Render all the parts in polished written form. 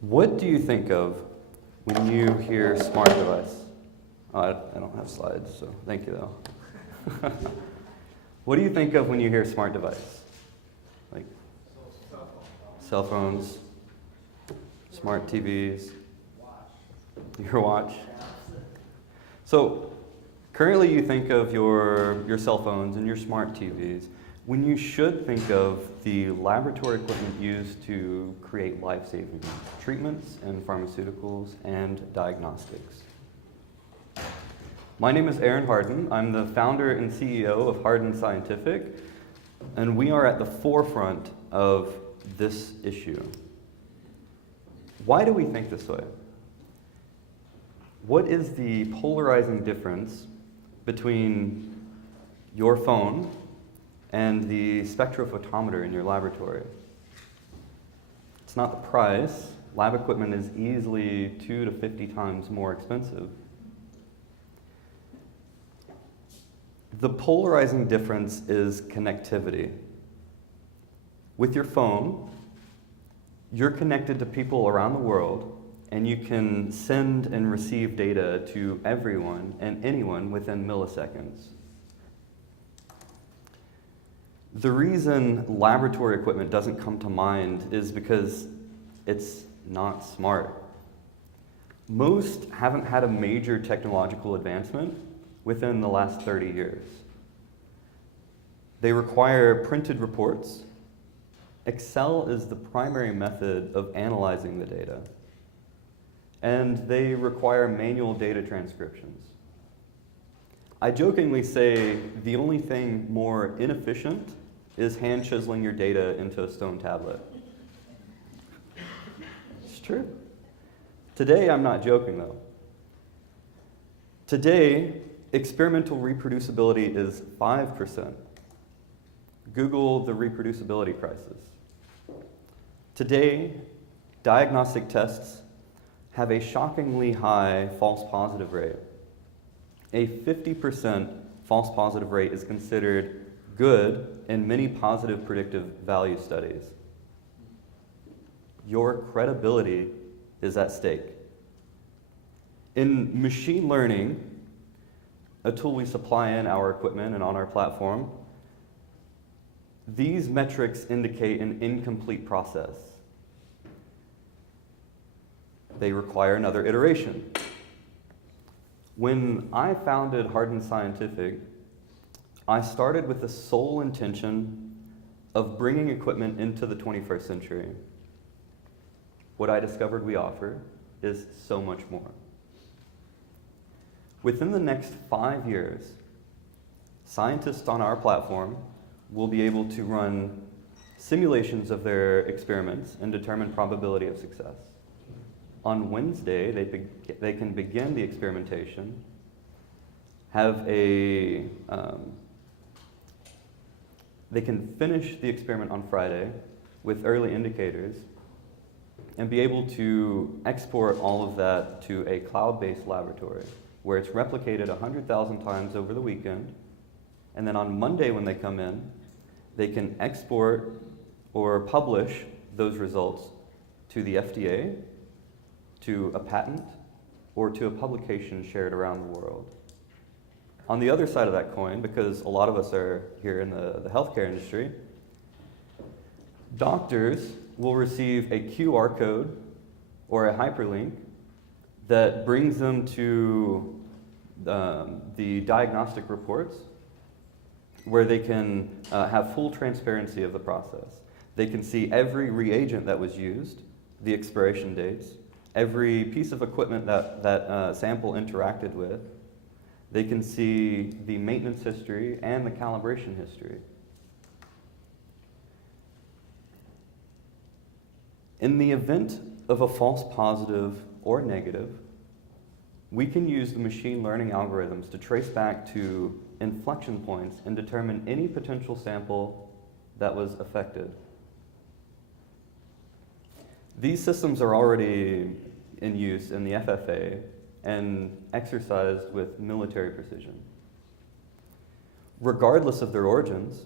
What do you think of when you hear smart device? Oh, I don't have slides, so thank you though. What do you think of when you hear smart device? Like cell phones, smart TVs, your watch. So currently you think of your cell phones and your smart TVs when you should think of the laboratory equipment used to create life-saving treatments and pharmaceuticals and diagnostics. My name is Hardin. I'm the founder and CEO of Hardin Scientific, and we are at the forefront of this issue. Why do we think this way? What is the polarizing difference between your phone and the spectrophotometer in your laboratory? It's not the price. Lab equipment is easily 2 to 50 times more expensive. The polarizing difference is connectivity. With your phone, you're connected to people around the world, and you can send and receive data to everyone and anyone within milliseconds. The reason laboratory equipment doesn't come to mind is because it's not smart. Most haven't had a major technological advancement within the last 30 years. They require printed reports. Excel is the primary method of analyzing the data. And they require manual data transcriptions. I jokingly say the only thing more inefficient is hand chiseling your data into a stone tablet. It's true. Today, I'm not joking though. Today, experimental reproducibility is 5%. Google the reproducibility crisis. Today, diagnostic tests have a shockingly high false positive rate. A 50% false positive rate is considered good in many positive predictive value studies. Your credibility is at stake. In machine learning, a tool we supply in our equipment and on our platform, these metrics indicate an incomplete process. They require another iteration. When I founded Hardin Scientific, I started with the sole intention of bringing equipment into the 21st century. What I discovered we offer is so much more. Within the next 5 years, scientists on our platform will be able to run simulations of their experiments and determine probability of success. On Wednesday, they can begin the experimentation, they can finish the experiment on Friday with early indicators, and be able to export all of that to a cloud-based laboratory where it's replicated 100,000 times over the weekend, and then on Monday when they come in, they can export or publish those results to the FDA, to a patent, or to a publication shared around the world. On the other side of that coin, because a lot of us are here in the healthcare industry, doctors will receive a QR code or a hyperlink that brings them to the diagnostic reports where they can have full transparency of the process. They can see every reagent that was used, the expiration dates, every piece of equipment that sample interacted with. They can see the maintenance history and the calibration history. In the event of a false positive or negative, we can use the machine learning algorithms to trace back to inflection points and determine any potential sample that was affected. These systems are already in use in the FFA and exercised with military precision. Regardless of their origins,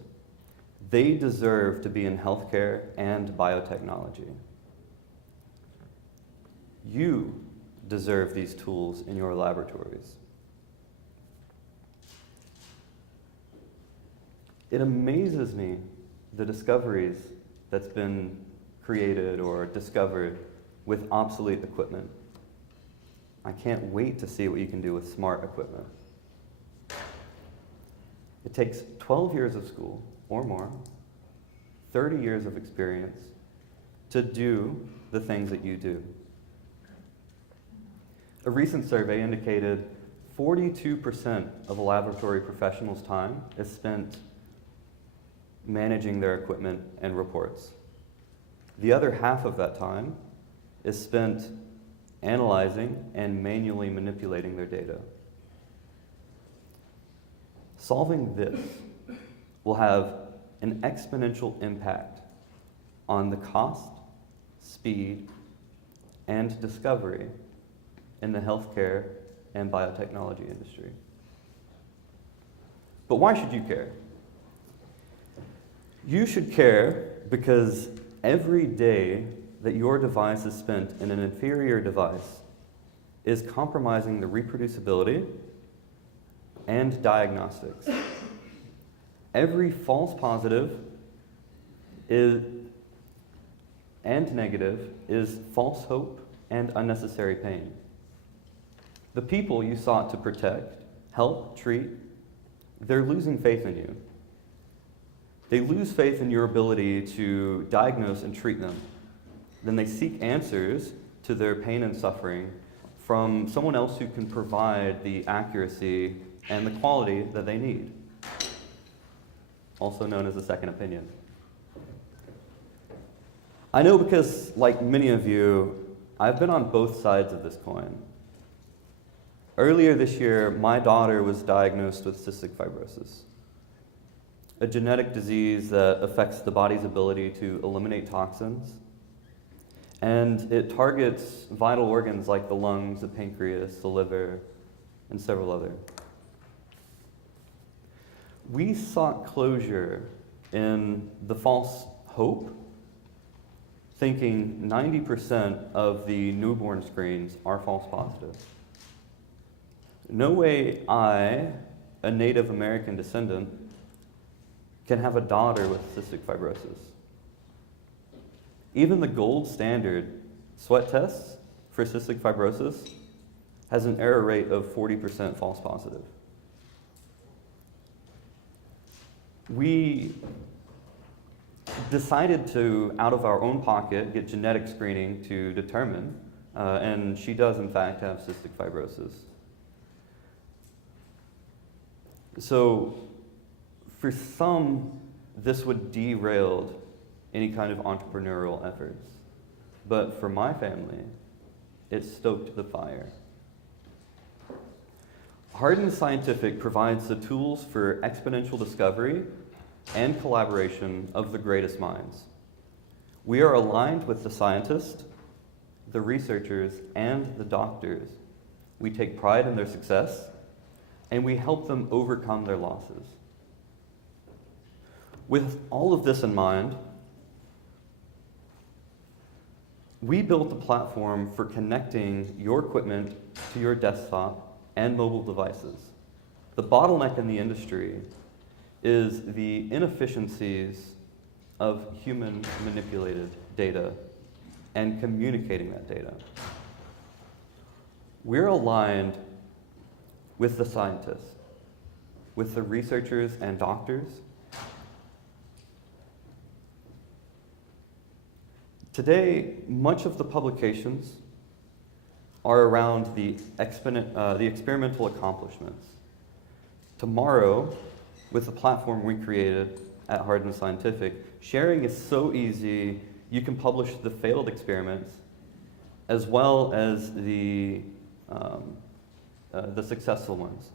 they deserve to be in healthcare and biotechnology. You deserve these tools in your laboratories. It amazes me the discoveries that's been created or discovered with obsolete equipment. I can't wait to see what you can do with smart equipment. It takes 12 years of school or more, 30 years of experience to do the things that you do. A recent survey indicated 42% of a laboratory professional's time is spent managing their equipment and reports. The other half of that time is spent analyzing and manually manipulating their data. Solving this will have an exponential impact on the cost, speed, and discovery in the healthcare and biotechnology industry. But why should you care? You should care because every day that your device is spent in an inferior device is compromising the reproducibility and diagnostics. Every false positive and negative is false hope and unnecessary pain. The people you sought to protect, help, treat, they're losing faith in you. They lose faith in your ability to diagnose and treat them. Then they seek answers to their pain and suffering from someone else who can provide the accuracy and the quality that they need, also known as a second opinion. I know because, like many of you, I've been on both sides of this coin. Earlier this year, my daughter was diagnosed with cystic fibrosis, a genetic disease that affects the body's ability to eliminate toxins, and it targets vital organs like the lungs, the pancreas, the liver, and several others. We sought closure in the false hope, thinking 90% of the newborn screens are false positive. No way I, a Native American descendant, can have a daughter with cystic fibrosis. Even the gold standard sweat tests for cystic fibrosis has an error rate of 40% false positive. We decided to, out of our own pocket, get genetic screening to determine, and she does in fact have cystic fibrosis. So for some, this would derail any kind of entrepreneurial efforts. But for my family, it stoked the fire. Hardin Scientific provides the tools for exponential discovery and collaboration of the greatest minds. We are aligned with the scientists, the researchers, and the doctors. We take pride in their success, and we help them overcome their losses. With all of this in mind, we built a platform for connecting your equipment to your desktop and mobile devices. The bottleneck in the industry is the inefficiencies of human manipulated data and communicating that data. We're aligned with the scientists, with the researchers and doctors. Today, much of the publications are around the experimental accomplishments. Tomorrow, with the platform we created at Hardin Scientific, sharing is so easy. You can publish the failed experiments as well as the successful ones,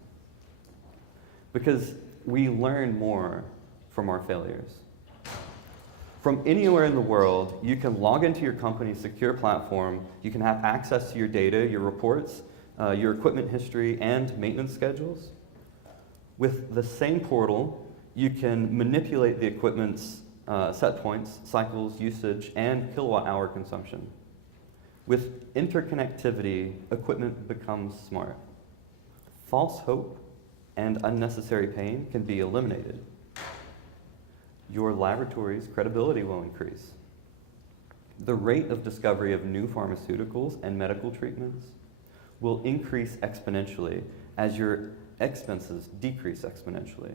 because we learn more from our failures. From anywhere in the world, you can log into your company's secure platform. You can have access to your data, your reports, your equipment history, and maintenance schedules. With the same portal, you can manipulate the equipment's set points, cycles, usage, and kilowatt hour consumption. With interconnectivity, equipment becomes smart. False hope and unnecessary pain can be eliminated. Your laboratory's credibility will increase. The rate of discovery of new pharmaceuticals and medical treatments will increase exponentially as your expenses decrease exponentially.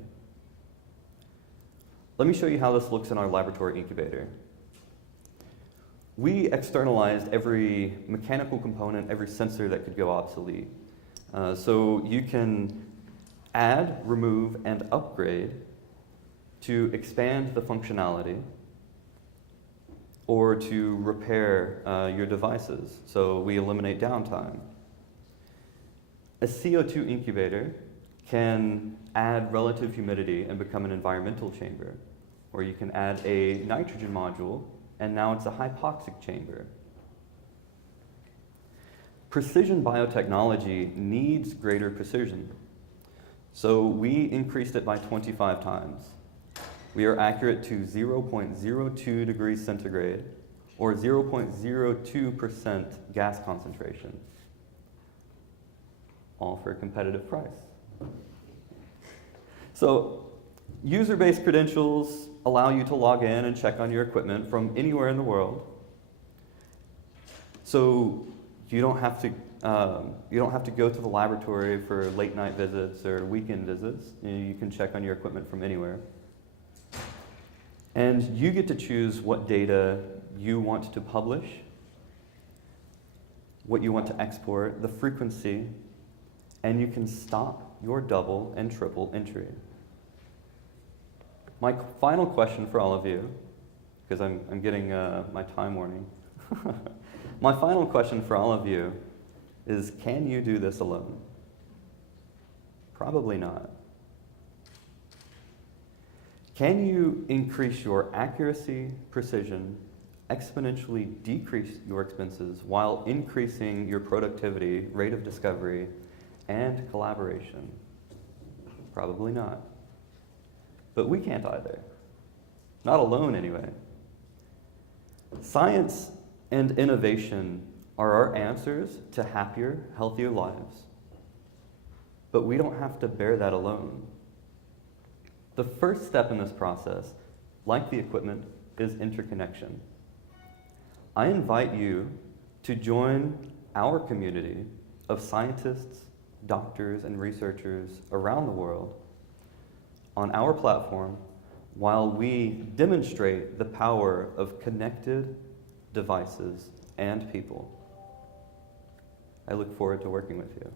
Let me show you how this looks in our laboratory incubator. We externalized every mechanical component, every sensor that could go obsolete. So you can add, remove, and upgrade to expand the functionality or to repair your devices. So we eliminate downtime. A CO2 incubator can add relative humidity and become an environmental chamber, or you can add a nitrogen module and now it's a hypoxic chamber. Precision biotechnology needs greater precision. So we increased it by 25 times. We are accurate to 0.02 degrees centigrade or 0.02% gas concentration, all for a competitive price. So user-based credentials allow you to log in and check on your equipment from anywhere in the world. So you don't have to go to the laboratory for late night visits or weekend visits. You can check on your equipment from anywhere. And you get to choose what data you want to publish, what you want to export, the frequency, and you can stop your double and triple entry. My final question for all of you, because I'm getting my time warning. My final question for all of you is, can you do this alone? Probably not. Can you increase your accuracy, precision, exponentially decrease your expenses while increasing your productivity, rate of discovery, and collaboration? Probably not. But we can't either. Not alone, anyway. Science and innovation are our answers to happier, healthier lives. But we don't have to bear that alone. The first step in this process, like the equipment, is interconnection. I invite you to join our community of scientists, doctors, and researchers around the world on our platform while we demonstrate the power of connected devices and people. I look forward to working with you.